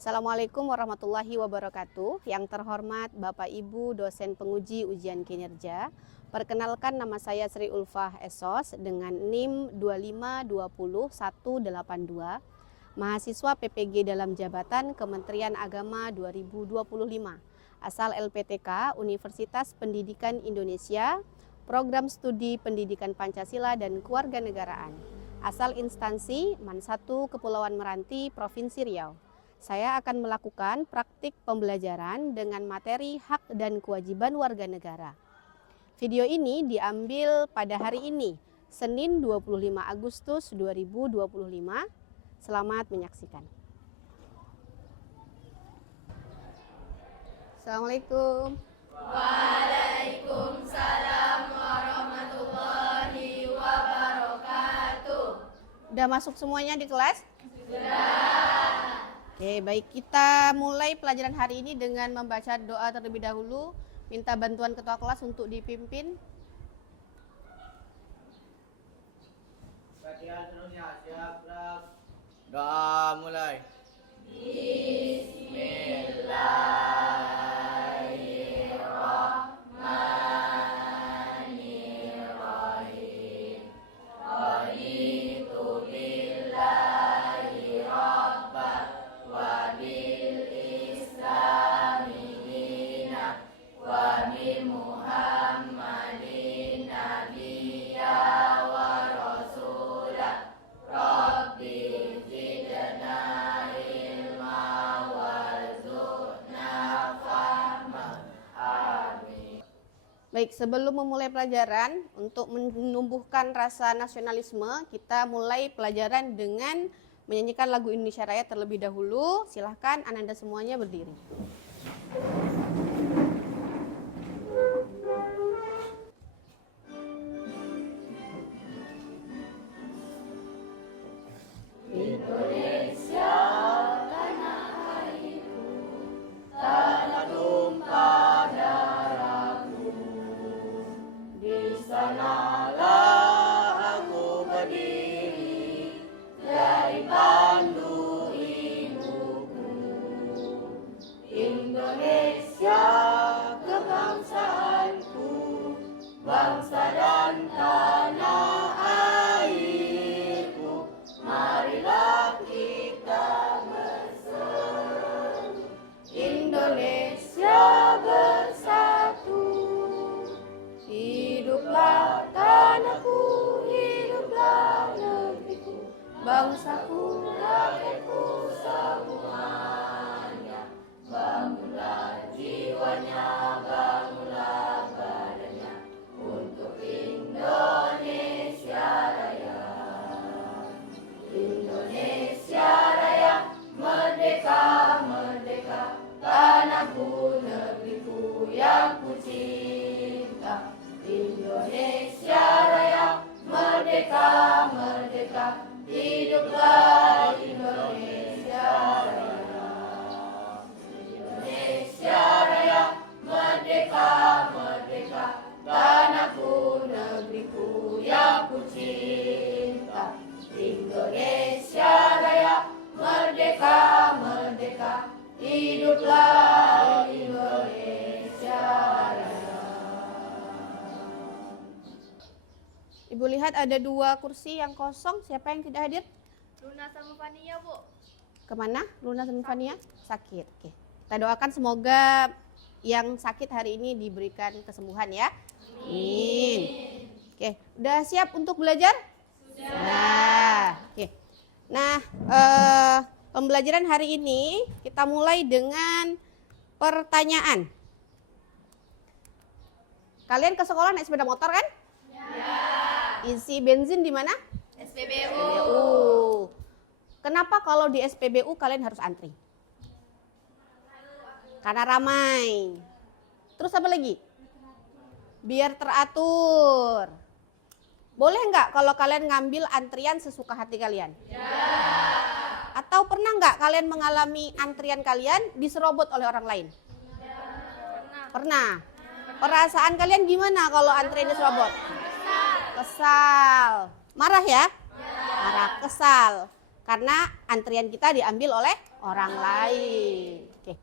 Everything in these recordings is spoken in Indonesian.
Assalamualaikum warahmatullahi wabarakatuh. Yang terhormat Bapak Ibu dosen penguji ujian kinerja, perkenalkan nama saya Sri Ulfah Esos dengan NIM 2520182, mahasiswa PPG dalam jabatan Kementerian Agama 2025, asal LPTK Universitas Pendidikan Indonesia, Program Studi Pendidikan Pancasila dan Kewarganegaraan, asal instansi MAN1 Kepulauan Meranti, Provinsi Riau. Saya akan melakukan praktik pembelajaran dengan materi hak dan kewajiban warga negara. Video ini diambil pada hari ini, Senin 25 Agustus 2025. Selamat menyaksikan. Assalamualaikum. Waalaikumsalam warahmatullahi wabarakatuh. Udah masuk semuanya di kelas? Sudah. Oke, baik, kita mulai pelajaran hari ini dengan membaca doa terlebih dahulu. Minta bantuan ketua kelas untuk dipimpin. Latihan seterusnya, siap, gerak. Doa mulai. Bismillahirrahmanirrahim. Raditu billahi rabban wa bil islami dinan wa bi Muhammadin nabiyya wa rasulah. Rabbi zidna ilma warzuqna fahma. Amin. Baik, sebelum memulai pelajaran, untuk menumbuhkan rasa nasionalisme, kita mulai pelajaran dengan menyanyikan lagu Indonesia Raya terlebih dahulu. Silahkan Ananda semuanya berdiri. Indonesia tanah airku, tanah tumpah darahku. Di sanalah aku berdiri, dari pandu ibuku. Indonesia kebangsaanku, bangsa dan tanah airku. Marilah kita bersatu, Indonesia bersatu. Hiduplah tanahku, hiduplah negeriku, bangsaku, rakyatku semuanya. Bangunlah jiwanya, bangunlah badannya, untuk Indonesia Raya. Indonesia Raya, merdeka, merdeka, tanahku, negeriku yang ku cinta. Indonesia Raya, merdeka, merdeka, hiduplah Indonesia Raya. Indonesia Raya, merdeka, merdeka, tanahku, negeriku yang ku cinta. Indonesia Raya, merdeka, merdeka, hiduplah Indonesia Raya. Ibu lihat ada 2 kursi yang kosong. Siapa yang tidak hadir? Luna sama Fania, Bu. Kemana? Luna sama Fania? Sakit. Oke. Kita doakan semoga yang sakit hari ini diberikan kesembuhan ya. Amin. Oke, udah siap untuk belajar? Sudah. Oke. Nah, pembelajaran hari ini kita mulai dengan pertanyaan. Kalian ke sekolah naik sepeda motor kan? Ya. Isi bensin di mana? SPBU. Kenapa kalau di SPBU kalian harus antri? Karena ramai. Terus apa lagi? Biar teratur. Boleh nggak kalau kalian ngambil antrian sesuka hati kalian? Ya. Atau pernah nggak kalian mengalami antrian kalian diserobot oleh orang lain? Ya. Pernah. Perasaan kalian gimana kalau antrian diserobot? Kesal. Marah ya? Marah, kesal. Karena antrian kita diambil oleh orang lain. Oke.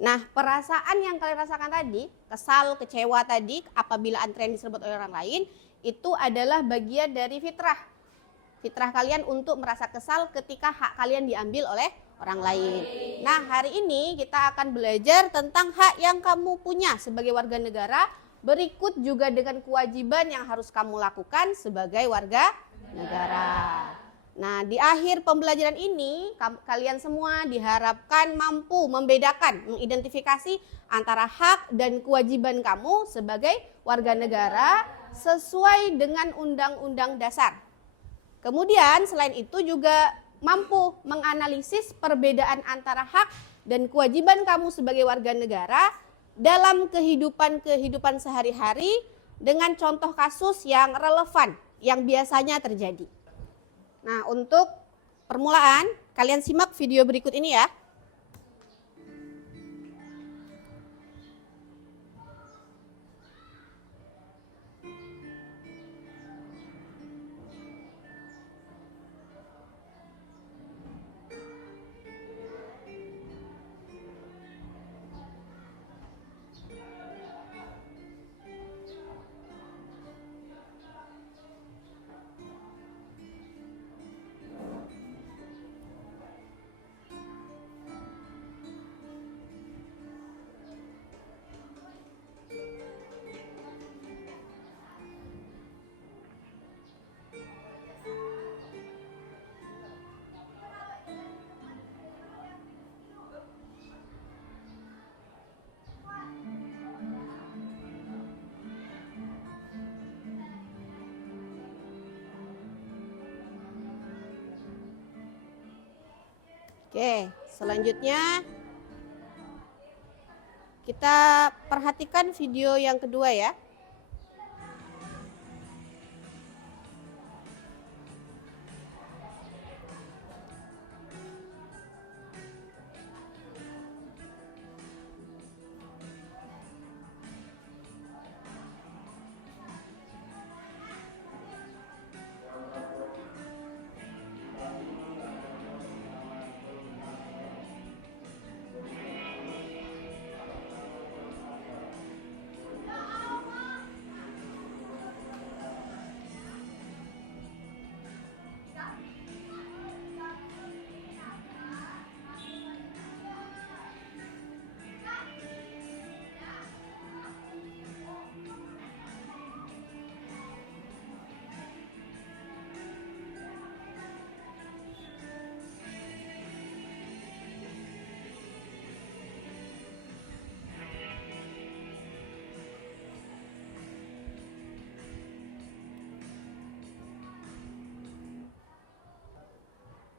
Nah, perasaan yang kalian rasakan tadi, kesal, kecewa tadi apabila antrian diserobot oleh orang lain, itu adalah bagian dari fitrah. Fitrah kalian untuk merasa kesal ketika hak kalian diambil oleh orang lain. Nah, hari ini kita akan belajar tentang hak yang kamu punya sebagai warga negara, berikut juga dengan kewajiban yang harus kamu lakukan sebagai warga negara. Nah, di akhir pembelajaran ini, kalian semua diharapkan mampu membedakan, mengidentifikasi antara hak dan kewajiban kamu sebagai warga negara sesuai dengan Undang-Undang Dasar. Kemudian, selain itu juga mampu menganalisis perbedaan antara hak dan kewajiban kamu sebagai warga negara dalam kehidupan sehari-hari dengan contoh kasus yang relevan, yang biasanya terjadi. Nah, untuk permulaan, kalian simak video berikut ini ya. Oke, selanjutnya kita perhatikan video yang kedua ya.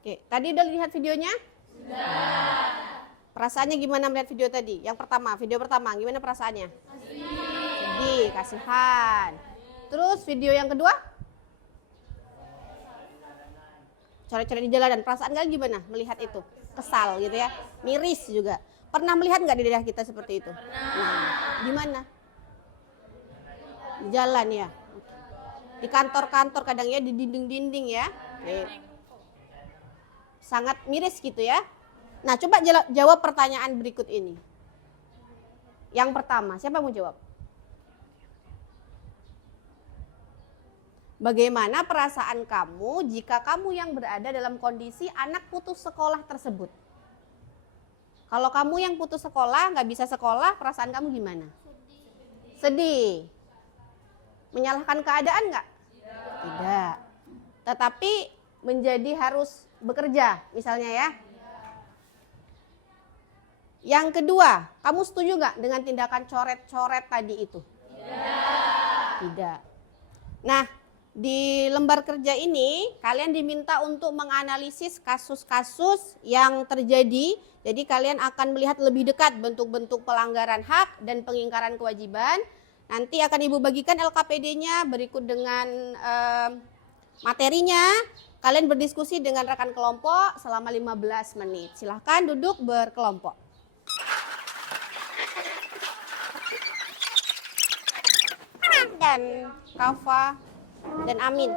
Oke, tadi udah lihat videonya? Sudah. Perasaannya gimana melihat video tadi? Yang pertama, video pertama, gimana perasaannya? Sedih, kasihan. Terus video yang kedua? Coret-coret di jalanan. Perasaan kalian gimana melihat itu? Kesal gitu ya? Miris juga. Pernah melihat nggak di daerah kita seperti itu? Nah, gimana? Di jalan ya? Di kantor-kantor kadang ya, di dinding-dinding ya? Oke. Sangat miris gitu ya. Nah, coba jawab pertanyaan berikut ini. Yang pertama, siapa yang mau jawab? Bagaimana perasaan kamu jika kamu yang berada dalam kondisi anak putus sekolah tersebut? Kalau kamu yang putus sekolah, nggak bisa sekolah, perasaan kamu gimana? Sedih. Menyalahkan keadaan nggak? Tidak. Tetapi menjadi harus bekerja misalnya ya. Yang kedua, kamu setuju nggak dengan tindakan coret-coret tadi itu? Tidak. Nah, di lembar kerja ini kalian diminta untuk menganalisis kasus-kasus yang terjadi. Jadi kalian akan melihat lebih dekat bentuk-bentuk pelanggaran hak dan pengingkaran kewajiban. Nanti akan Ibu bagikan LKPD-nya berikut dengan materinya. Kalian berdiskusi dengan rekan kelompok selama 15 menit. Silahkan duduk berkelompok. Dan Kafa dan Amin.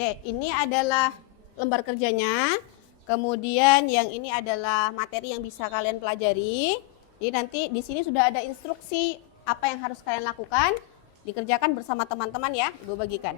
Oke, ini adalah lembar kerjanya. Kemudian yang ini adalah materi yang bisa kalian pelajari. Jadi nanti di sini sudah ada instruksi apa yang harus kalian lakukan. Dikerjakan bersama teman-teman ya, Ibu bagikan.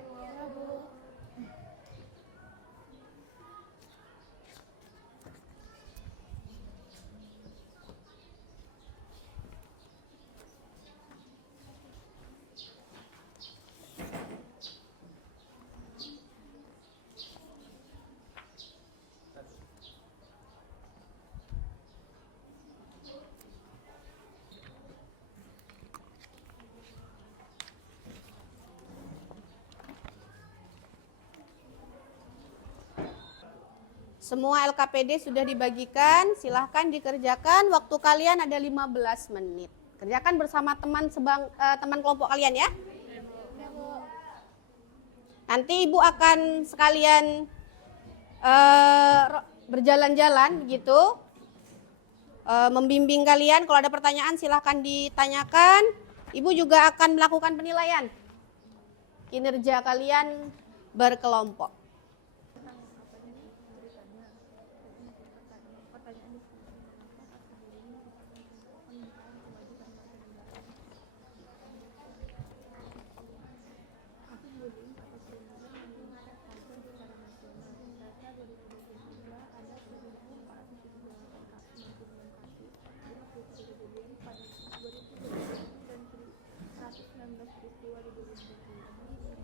Semua LKPD sudah dibagikan, silahkan dikerjakan. Waktu kalian ada 15 menit. Kerjakan bersama teman kelompok kalian ya. Nanti Ibu akan sekalian berjalan-jalan gitu. Membimbing kalian, kalau ada pertanyaan silahkan ditanyakan. Ibu juga akan melakukan penilaian kinerja kalian berkelompok.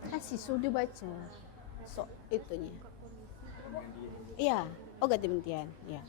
Kasih sudah baca itunya. Iya, oh ganti gantian. Iya.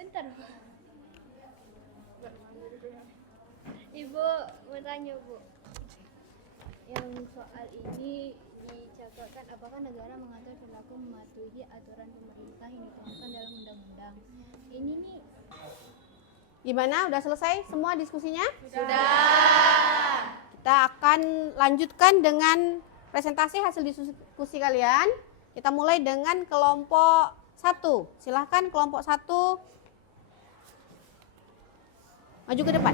Bentar. Ibu mau tanya, Bu. Yang soal ini dicatatkan apakah negara mengatur perilaku mematuhi aturan pemerintah yang dituangkan dalam undang-undang. Ini nih Gimana? Udah selesai semua diskusinya? sudah. Kita akan lanjutkan dengan presentasi hasil diskusi kalian. Kita mulai dengan kelompok 1. Silahkan kelompok 1 maju ke depan.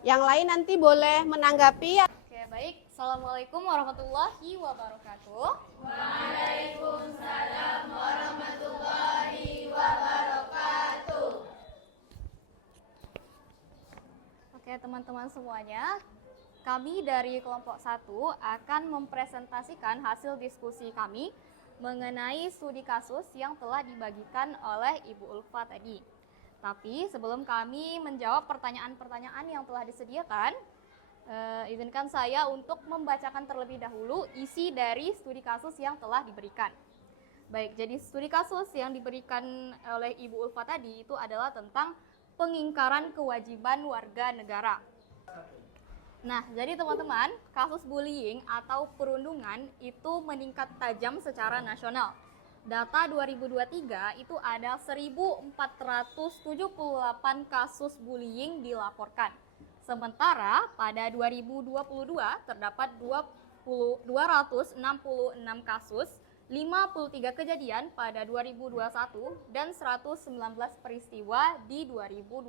Yang lain nanti boleh menanggapi. Oke, baik. Assalamualaikum warahmatullahi wabarakatuh. Waalaikumsalam warahmatullahi wabarakatuh. Oke, teman-teman semuanya, kami dari kelompok 1 akan mempresentasikan hasil diskusi kami mengenai studi kasus yang telah dibagikan oleh Ibu Ulfa tadi. Tapi sebelum kami menjawab pertanyaan-pertanyaan yang telah disediakan, izinkan saya untuk membacakan terlebih dahulu isi dari studi kasus yang telah diberikan. Baik, jadi studi kasus yang diberikan oleh Ibu Ulfa tadi itu adalah tentang pengingkaran kewajiban warga negara. Nah, jadi teman-teman, kasus bullying atau perundungan itu meningkat tajam secara nasional. Data 2023 itu ada 1.478 kasus bullying dilaporkan. Sementara pada 2022 terdapat 266 kasus, 53 kejadian pada 2021 dan 119 peristiwa di 2020.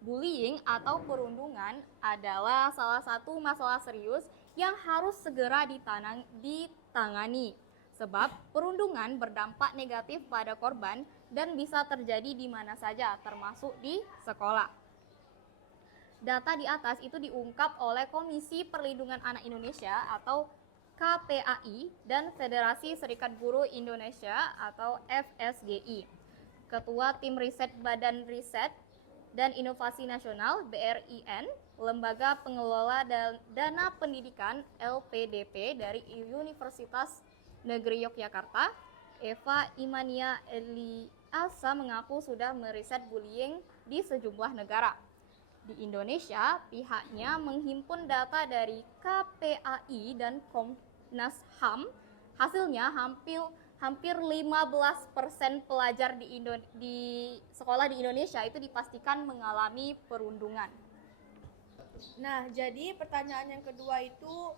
Bullying atau perundungan adalah salah satu masalah serius yang harus segera ditangani. Sebab perundungan berdampak negatif pada korban dan bisa terjadi di mana saja, termasuk di sekolah. Data di atas itu diungkap oleh Komisi Perlindungan Anak Indonesia atau KPAI dan Federasi Serikat Guru Indonesia atau FSGI. Ketua Tim Riset Badan Riset dan Inovasi Nasional BRIN, Lembaga Pengelola Dana Pendidikan LPDP dari Universitas Negeri Yogyakarta, Eva Imania Eliasa mengaku sudah meriset bullying di sejumlah negara. Di Indonesia, pihaknya menghimpun data dari KPAI dan Komnas HAM. Hasilnya hampir 15% pelajar di sekolah di Indonesia itu dipastikan mengalami perundungan. Nah, jadi pertanyaan yang kedua itu,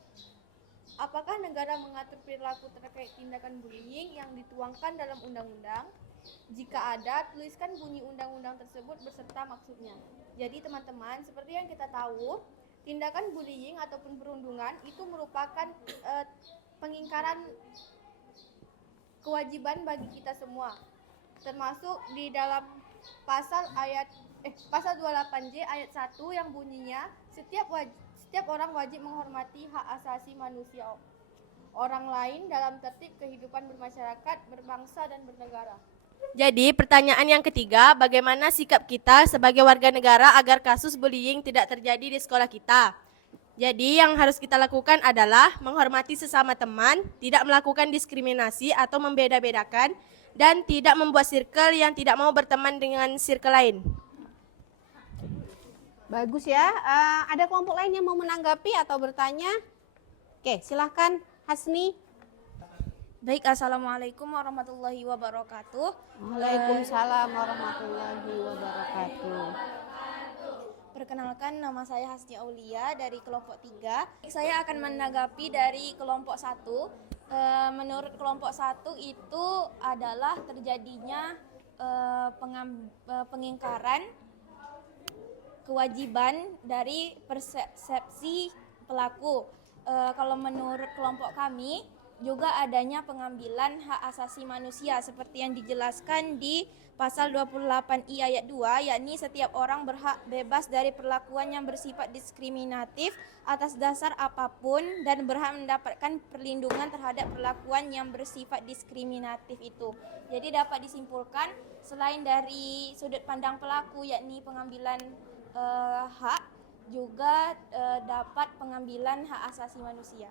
apakah negara mengatur perilaku terkait tindakan bullying yang dituangkan dalam undang-undang? Jika ada, tuliskan bunyi undang-undang tersebut beserta maksudnya. Jadi teman-teman, seperti yang kita tahu, tindakan bullying ataupun perundungan itu merupakan pengingkaran kewajiban bagi kita semua. Termasuk di dalam pasal 28J ayat 1 yang bunyinya setiap orang wajib menghormati hak asasi manusia orang lain dalam tertib kehidupan bermasyarakat, berbangsa dan bernegara. Jadi pertanyaan yang ketiga, bagaimana sikap kita sebagai warga negara agar kasus bullying tidak terjadi di sekolah kita? Jadi yang harus kita lakukan adalah menghormati sesama teman, tidak melakukan diskriminasi atau membeda-bedakan, dan tidak membuat circle yang tidak mau berteman dengan circle lain. Bagus ya. Ada kelompok lain yang mau menanggapi atau bertanya? Oke, silahkan Hasni. Baik, Assalamualaikum warahmatullahi wabarakatuh. Waalaikumsalam warahmatullahi wabarakatuh. Perkenalkan, nama saya Hasni Aulia dari kelompok 3. Saya akan menanggapi dari kelompok 1. Menurut kelompok 1 itu adalah terjadinya pengingkaran kewajiban dari persepsi pelaku. Kalau menurut kelompok kami, juga adanya pengambilan hak asasi manusia seperti yang dijelaskan di pasal 28I ayat 2, yakni setiap orang berhak bebas dari perlakuan yang bersifat diskriminatif atas dasar apapun dan berhak mendapatkan perlindungan terhadap perlakuan yang bersifat diskriminatif itu. Jadi dapat disimpulkan, selain dari sudut pandang pelaku yakni pengambilan hak, juga dapat pengambilan hak asasi manusia.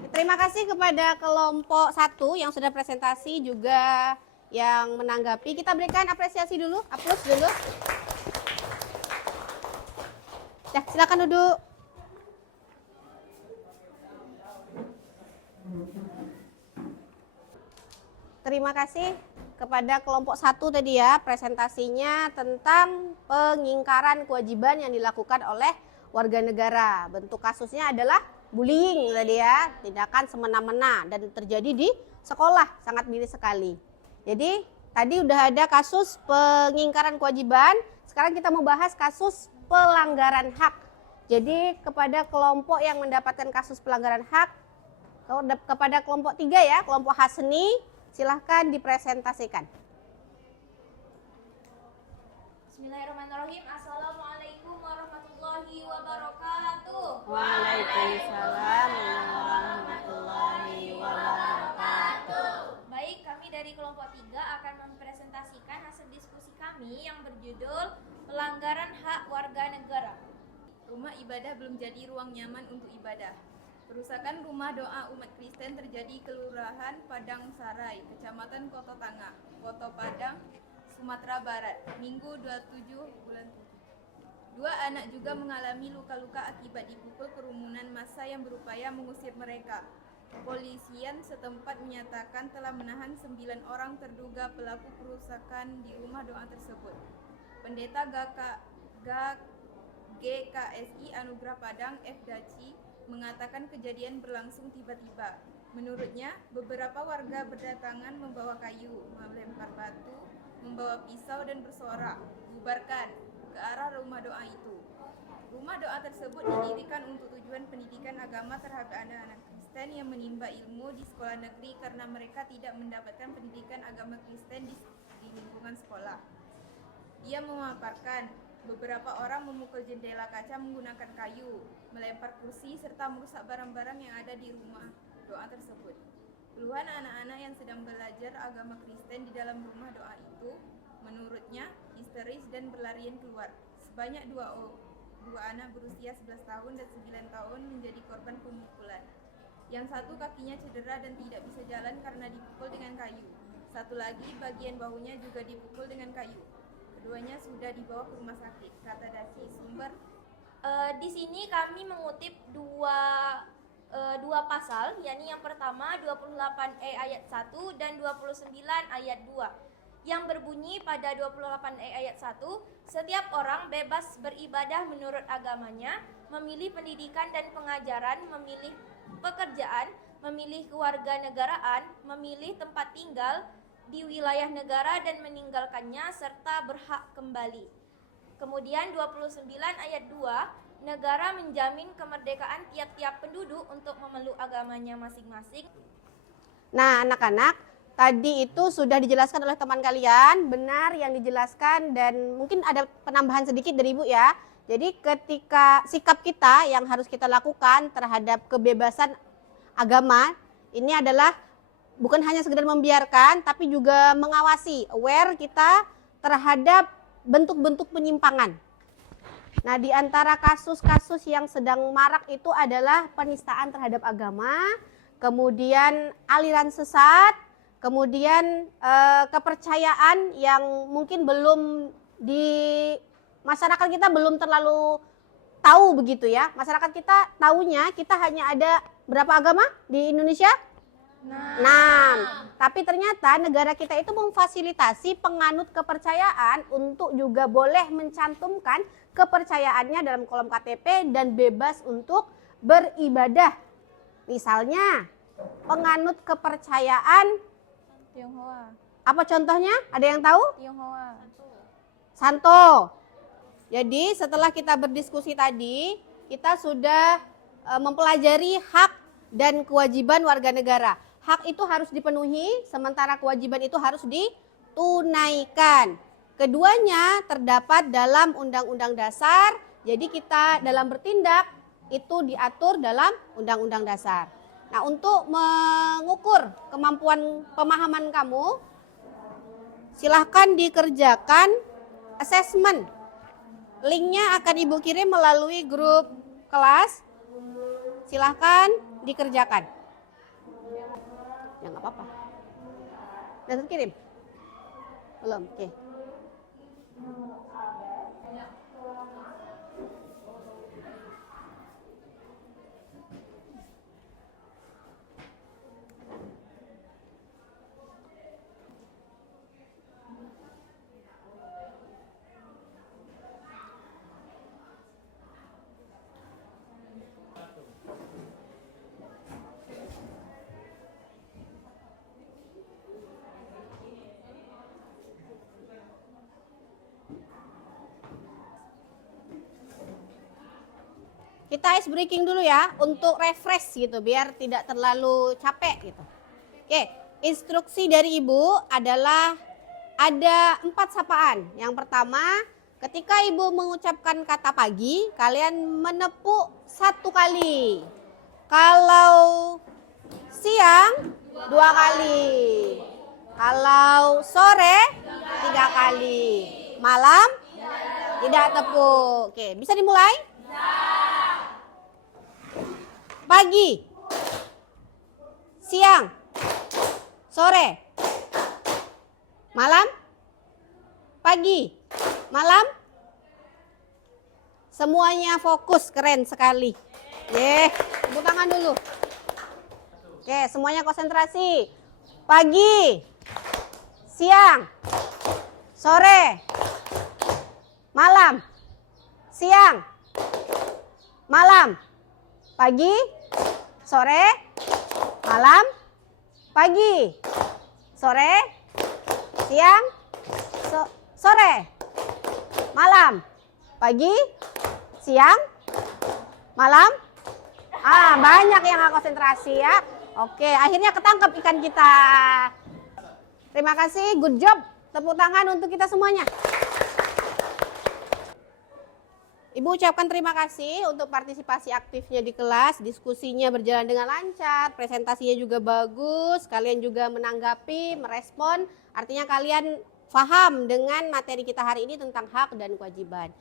Terima kasih kepada kelompok 1 yang sudah presentasi, juga yang menanggapi. Kita berikan apresiasi dulu, aplaus dulu. Ya, silakan duduk. Terima kasih kepada kelompok 1 tadi ya, presentasinya tentang pengingkaran kewajiban yang dilakukan oleh warga negara. Bentuk kasusnya adalah bullying tadi ya, tindakan semena-mena dan terjadi di sekolah, sangat miris sekali. Jadi tadi udah ada kasus pengingkaran kewajiban, sekarang kita mau bahas kasus pelanggaran hak. Jadi kepada kelompok yang mendapatkan kasus pelanggaran hak, kepada kelompok 3 ya, kelompok Hasni, silahkan dipresentasikan. Bismillahirrahmanirrahim. Assalamualaikum warahmatullahi wabarakatuh. Waalaikumsalam warahmatullahi wabarakatuh. Baik, kami dari kelompok 3 akan mempresentasikan hasil diskusi kami yang berjudul Pelanggaran Hak Warga Negara. Rumah ibadah belum jadi ruang nyaman untuk ibadah. Perusakan rumah doa umat Kristen terjadi Kelurahan Padang Sarai, Kecamatan Koto Tangah, Koto Padang, Sumatera Barat, Minggu 27 bulan 7. 2 anak juga mengalami luka-luka akibat dipukul kerumunan massa yang berupaya mengusir mereka. Kepolisian setempat menyatakan telah menahan 9 orang terduga pelaku perusakan di rumah doa tersebut. Pendeta GKSI Anugerah Padang F. Daci mengatakan kejadian berlangsung tiba-tiba. Menurutnya, beberapa warga berdatangan membawa kayu, melempar batu, membawa pisau dan bersorak, "Bubarkan!" ke arah rumah doa itu. Rumah doa tersebut didirikan untuk tujuan pendidikan agama terhadap anak-anak Kristen yang menimba ilmu di sekolah negeri karena mereka tidak mendapatkan pendidikan agama Kristen di lingkungan sekolah. Ia memaparkan, beberapa orang memukul jendela kaca menggunakan kayu, melempar kursi, serta merusak barang-barang yang ada di rumah doa tersebut. Puluhan anak-anak yang sedang belajar agama Kristen di dalam rumah doa itu, menurutnya, histeris dan berlarian keluar. Sebanyak dua anak berusia 11 tahun dan 9 tahun menjadi korban pemukulan. Yang satu kakinya cedera dan tidak bisa jalan karena dipukul dengan kayu. Satu lagi bagian bahunya juga dipukul dengan kayu. Keduanya sudah dibawa ke rumah sakit, kata Daci. Sumber Di sini kami mengutip dua pasal, yakni yang pertama 28E ayat 1 dan 29 ayat 2, yang berbunyi pada 28E ayat 1, setiap orang bebas beribadah menurut agamanya, memilih pendidikan dan pengajaran, memilih pekerjaan, memilih kewarganegaraan, memilih tempat tinggal di wilayah negara dan meninggalkannya, serta berhak kembali. Kemudian 29 ayat 2, negara menjamin kemerdekaan tiap-tiap penduduk untuk memeluk agamanya masing-masing. Nah, anak-anak, tadi itu sudah dijelaskan oleh teman kalian, benar yang dijelaskan, dan mungkin ada penambahan sedikit dari Ibu ya. Jadi ketika sikap kita yang harus kita lakukan terhadap kebebasan agama, ini adalah bukan hanya sekedar membiarkan, tapi juga mengawasi, aware kita terhadap bentuk-bentuk penyimpangan. Nah, di antara kasus-kasus yang sedang marak itu adalah penistaan terhadap agama, kemudian aliran sesat, kemudian kepercayaan yang mungkin belum di masyarakat kita belum terlalu tahu begitu ya. Masyarakat kita taunya kita hanya ada berapa agama di Indonesia? 6. Tapi ternyata negara kita itu memfasilitasi penganut kepercayaan untuk juga boleh mencantumkan kepercayaannya dalam kolom KTP dan bebas untuk beribadah. Misalnya penganut kepercayaan Tionghoa. apa contohnya? Ada yang tahu? Tionghoa. Santo. Jadi setelah kita berdiskusi tadi, kita sudah mempelajari hak dan kewajiban warga negara. Hak itu harus dipenuhi, sementara kewajiban itu harus ditunaikan. Keduanya terdapat dalam Undang-Undang Dasar, jadi kita dalam bertindak itu diatur dalam Undang-Undang Dasar. Nah, untuk mengukur kemampuan pemahaman kamu, silahkan dikerjakan assessment. Linknya akan Ibu kirim melalui grup kelas. Silahkan dikerjakan. Ya nggak apa-apa. Udah kirim? Belum? Oke. Kita ice breaking dulu ya untuk refresh gitu biar tidak terlalu capek gitu. Oke, instruksi dari Ibu adalah ada 4 sapaan. Yang pertama, ketika Ibu mengucapkan kata pagi, kalian menepuk 1 kali. Kalau siang 2 kali. Kalau sore 3 kali. Malam tidak tepuk. Oke, bisa dimulai? Pagi, siang, sore, malam, pagi, malam. Semuanya fokus, keren sekali. Tepuk tangan dulu. Oke, semuanya konsentrasi. Pagi, siang, sore, malam, siang, malam, pagi, sore, malam, pagi, sore, siang, sore, malam, pagi, siang, malam. Banyak yang nggak konsentrasi ya. Oke, akhirnya ketangkep ikan kita. Terima kasih, good job. Tepuk tangan untuk kita semuanya. Ibu ucapkan terima kasih untuk partisipasi aktifnya di kelas, diskusinya berjalan dengan lancar, presentasinya juga bagus, kalian juga menanggapi, merespon, artinya kalian paham dengan materi kita hari ini tentang hak dan kewajiban.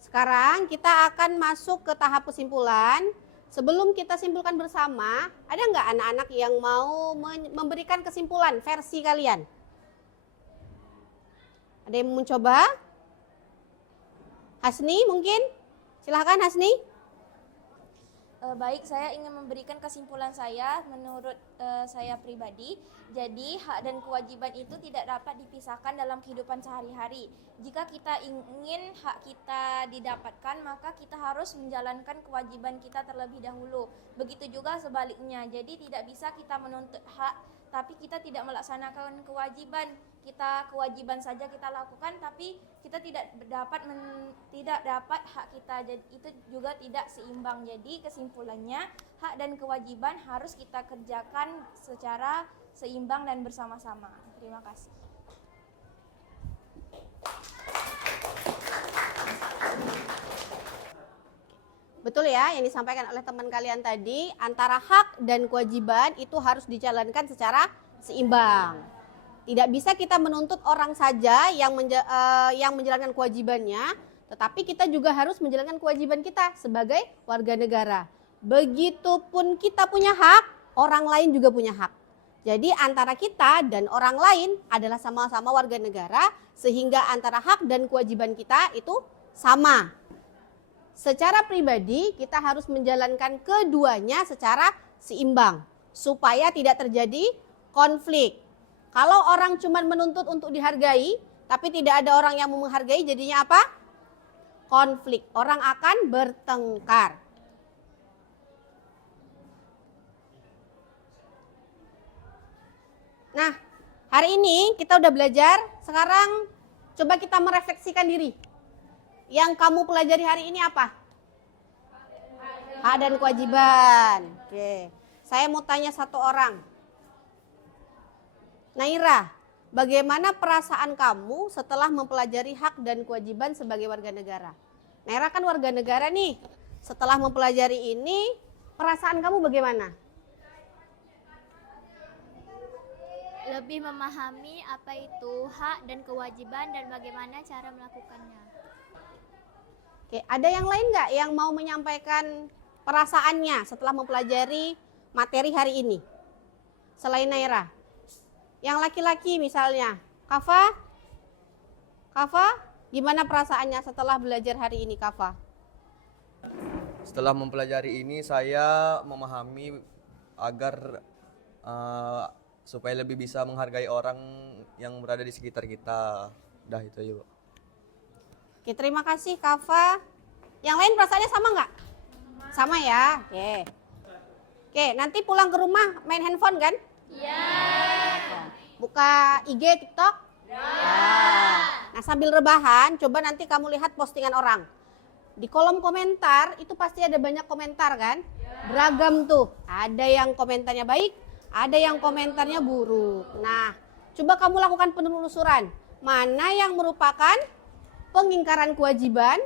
Sekarang kita akan masuk ke tahap kesimpulan. Sebelum kita simpulkan bersama, ada nggak anak-anak yang mau memberikan kesimpulan versi kalian? Ada yang mau mencoba? Hasni mungkin? Silahkan Hasni. Baik, saya ingin memberikan kesimpulan saya menurut saya pribadi. Jadi, hak dan kewajiban itu tidak dapat dipisahkan dalam kehidupan sehari-hari. Jika kita ingin hak kita didapatkan, maka kita harus menjalankan kewajiban kita terlebih dahulu. Begitu juga sebaliknya. Jadi, tidak bisa kita menuntut hak, tapi kita tidak melaksanakan kewajiban. Kewajiban saja kita lakukan, tapi kita tidak dapat hak kita. Jadi itu juga tidak seimbang. Jadi kesimpulannya, hak dan kewajiban harus kita kerjakan secara seimbang dan bersama-sama. Terima kasih. Betul ya yang disampaikan oleh teman kalian tadi, antara hak dan kewajiban itu harus dijalankan secara seimbang. Tidak bisa kita menuntut orang saja yang menjalankan kewajibannya, tetapi kita juga harus menjalankan kewajiban kita sebagai warga negara. Begitupun kita punya hak, orang lain juga punya hak. Jadi antara kita dan orang lain adalah sama-sama warga negara, sehingga antara hak dan kewajiban kita itu sama. Secara pribadi kita harus menjalankan keduanya secara seimbang supaya tidak terjadi konflik. Kalau orang cuma menuntut untuk dihargai tapi tidak ada orang yang mau menghargai, jadinya apa? Konflik. Orang akan bertengkar. Nah, hari ini kita udah belajar, sekarang coba kita merefleksikan diri. Yang kamu pelajari hari ini apa? Hak dan kewajiban. Oke. Saya mau tanya satu orang. Naira, bagaimana perasaan kamu setelah mempelajari hak dan kewajiban sebagai warga negara? Naira kan warga negara nih. Setelah mempelajari ini, perasaan kamu bagaimana? Lebih memahami apa itu hak dan kewajiban dan bagaimana cara melakukannya. Oke, ada yang lain nggak yang mau menyampaikan perasaannya setelah mempelajari materi hari ini? Selain Naira. Yang laki-laki misalnya, Kafa, gimana perasaannya setelah belajar hari ini, Kafa? Setelah mempelajari ini saya memahami agar supaya lebih bisa menghargai orang yang berada di sekitar kita. Dah itu aja, Bu. Oke, terima kasih Kafa. Yang lain perasaannya sama nggak? Sama ya. Oke, nanti pulang ke rumah main handphone kan? Iya. Buka IG, TikTok? Nah, sambil rebahan, coba nanti kamu lihat postingan orang. Di kolom komentar itu pasti ada banyak komentar kan? Beragam tuh. Ada yang komentarnya baik, ada yang komentarnya buruk. Nah, coba kamu lakukan penelusuran. Mana yang merupakan pengingkaran kewajiban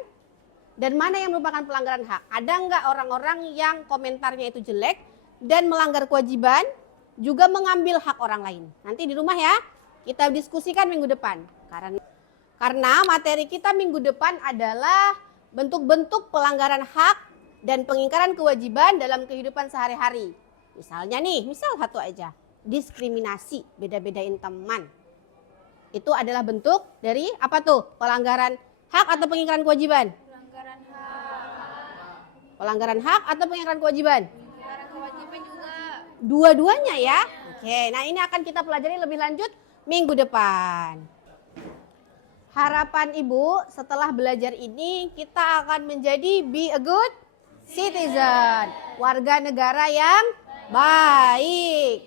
dan mana yang merupakan pelanggaran hak. Ada nggak orang-orang yang komentarnya itu jelek dan melanggar kewajiban, juga mengambil hak orang lain? Nanti di rumah ya, kita diskusikan minggu depan. Karena materi kita minggu depan adalah bentuk-bentuk pelanggaran hak dan pengingkaran kewajiban dalam kehidupan sehari-hari. Misalnya nih, misal satu aja, diskriminasi, beda-bedain teman. Itu adalah bentuk dari apa tuh? Pelanggaran hak atau pengingkaran kewajiban? Pelanggaran hak. Pelanggaran hak atau pengingkaran kewajiban? Pelanggaran kewajiban juga. Dua-duanya ya. Oke, nah ini akan kita pelajari lebih lanjut minggu depan. Harapan Ibu setelah belajar ini kita akan menjadi be a good citizen. Warga negara yang baik.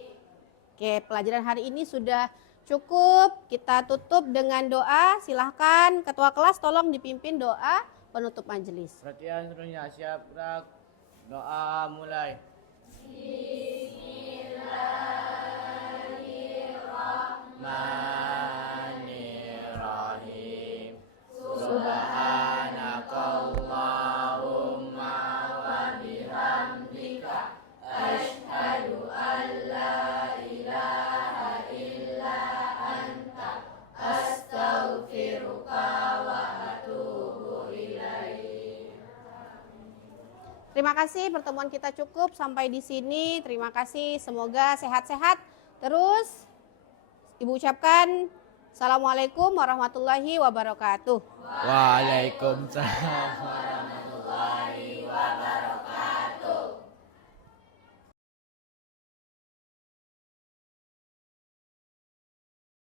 Oke, pelajaran hari ini sudah cukup. Kita tutup dengan doa. Silahkan ketua kelas tolong dipimpin doa penutup majelis. Perhatian seluruhnya, siap gerak. Doa mulai. Bismillahirrahmanirrahim. Subhanakallahumma wa bihamdika asyhadu an la ilaha illa anta astaghfiruka wa atubu ilaik. Terima terima kasih, pertemuan kita cukup sampai di sini. Terima kasih, semoga sehat-sehat. Terus Ibu ucapkan Assalamualaikum warahmatullahi wabarakatuh. Waalaikumsalam.